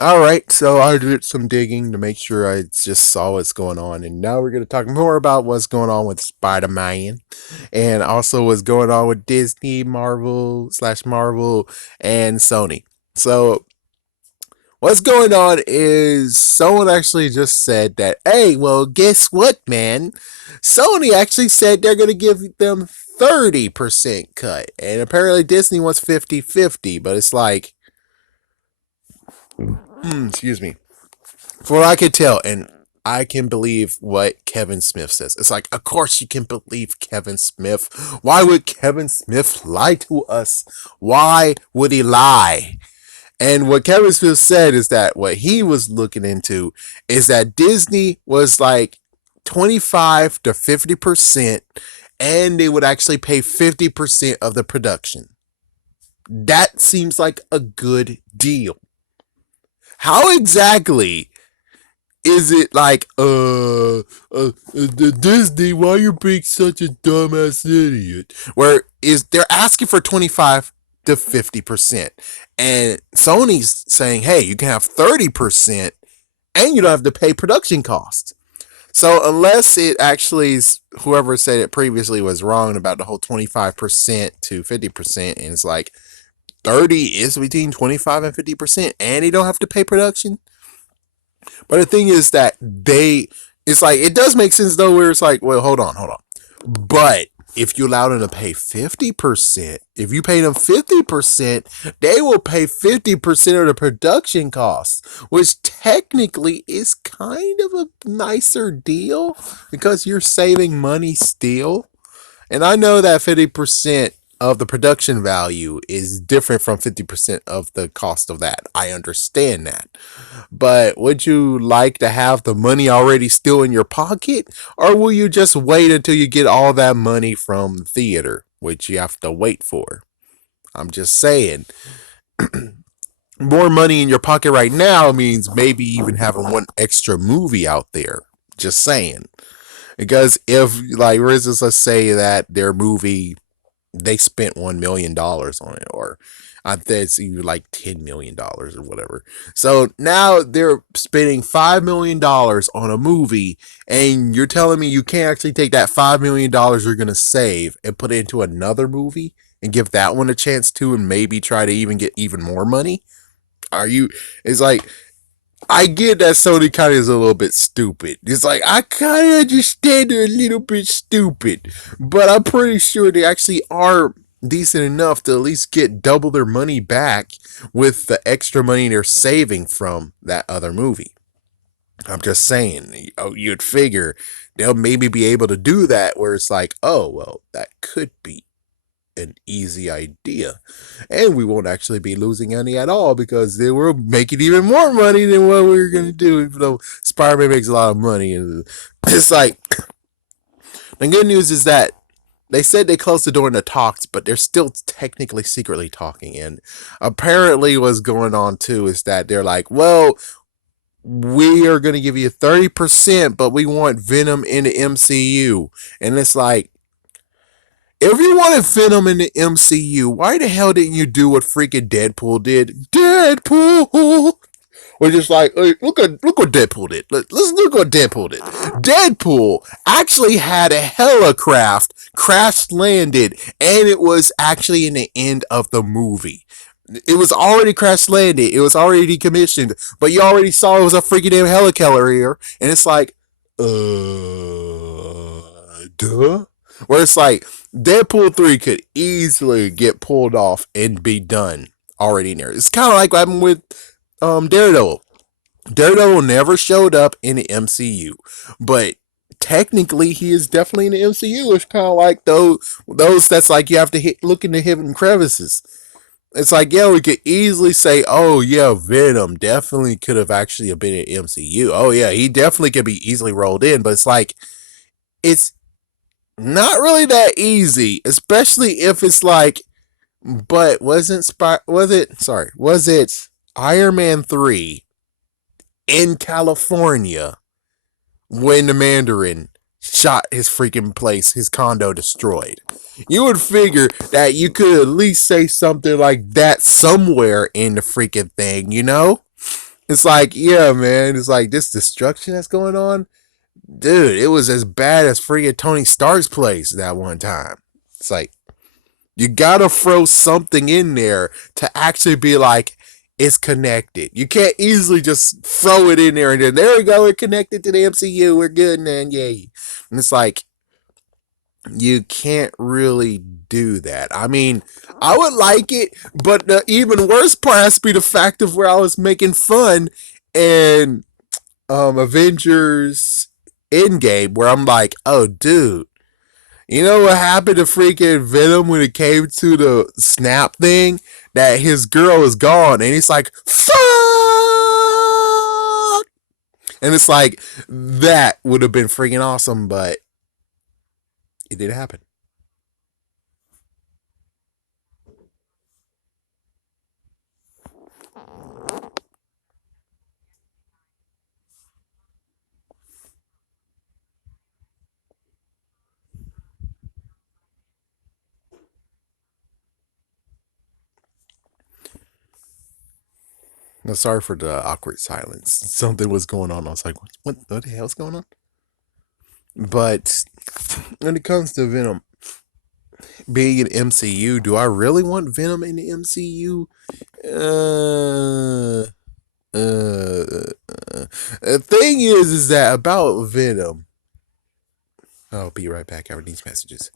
All right, so I did some digging to make sure I just saw what's going on, and now we're going to talk more about what's going on with Spider-Man, and also what's going on with Disney, Marvel and Sony. So what's going on is someone actually just said that, hey, well, guess what, man? Sony actually said they're going to give them 30% cut, and apparently Disney wants 50-50, but it's like, excuse me. For what I could tell, and I can believe what Kevin Smith says. It's like, of course you can believe Kevin Smith. Why would Kevin Smith lie to us? Why would he lie? And what Kevin Smith said is that what he was looking into is that Disney was like 25 to 50%, and they would actually pay 50% of the production. That seems like a good deal. How exactly is it like, Disney, why you being such a dumbass idiot? Where is they're asking for 25 to 50%. And Sony's saying, hey, you can have 30% and you don't have to pay production costs. So unless it actually is, whoever said it previously was wrong about the whole 25% to 50%, and it's like 30 is between 25 and 50%, and you don't have to pay production. But the thing is that it's like, it does make sense though, where it's like, well, hold on. But if you allow them to pay 50%, if you pay them 50%, they will pay 50% of the production costs, which technically is kind of a nicer deal because you're saving money still. And I know that 50% of the production value is different from 50% of the cost of that. I understand that. But would you like to have the money already still in your pocket? Or will you just wait until you get all that money from theater, which you have to wait for? I'm just saying. More money in your pocket right now means maybe even having one extra movie out there. Just saying. Because if, like, for instance, let's say that their movie, they spent $1 million on it, or I think it's even like $10 million or whatever. So now they're spending $5 million on a movie, and you're telling me you can't actually take that $5 million you're gonna save and put it into another movie and give that one a chance too, and maybe try to even get even more money? Are you? It's like, I get that Sony kind of is a little bit stupid. It's like, I kind of understand they're a little bit stupid, but I'm pretty sure they actually are decent enough to at least get double their money back with the extra money they're saving from that other movie. I'm just saying, you'd figure they'll maybe be able to do that where it's like, oh, well, that could be an easy idea. And we won't actually be losing any at all because they were making even more money than what we were going to do, even though Spider-Man makes a lot of money. And it's like, the good news is that they said they closed the door in the talks, but they're still technically secretly talking. And apparently, what's going on too is that they're like, well, we are going to give you 30%, but we want Venom in the MCU. And it's like, if you wanted Venom in the MCU, why the hell didn't you do what freaking Deadpool did? Deadpool! We're just like, hey, look what Deadpool did. Let's look what Deadpool did. Deadpool actually had a helicraft crash landed, and it was actually in the end of the movie. It was already crash landed. It was already decommissioned, but you already saw it was a freaking damn helicarrier, and it's like, duh. Where it's like, Deadpool 3 could easily get pulled off and be done already in there. It's kind of like what happened with Daredevil. Daredevil never showed up in the MCU, but technically he is definitely in the MCU. It's kind of like those that's like you have to look into hidden crevices. It's like, yeah, we could easily say, oh yeah, Venom definitely could have actually been in MCU. Oh yeah, he definitely could be easily rolled in, but it's like, it's not really that easy, especially if it's like, but was it Iron Man 3 in California when the Mandarin shot his freaking place, his condo destroyed? You would figure that you could at least say something like that somewhere in the freaking thing, you know? It's like, yeah, man. It's like this destruction that's going on, dude. It was as bad as freaking Tony Stark's place that one time. It's like you gotta throw something in there to actually be like it's connected. You can't easily just throw it in there and then there we go. We're connected to the MCU. We're good, man. Yay! And it's like you can't really do that. I mean, I would like it, but the even worse part has to be the fact of where I was making fun and Avengers Endgame, where I'm like, oh, dude, you know what happened to freaking Venom when it came to the snap thing? That his girl is gone, and he's like, fuck! And it's like, that would have been freaking awesome, but it didn't happen. No, sorry for the awkward silence. Something was going on. I was like, what the hell's going on? But when it comes to Venom being an MCU, do I really want Venom in the MCU? Uh, the thing is that about Venom. I'll be right back after these messages.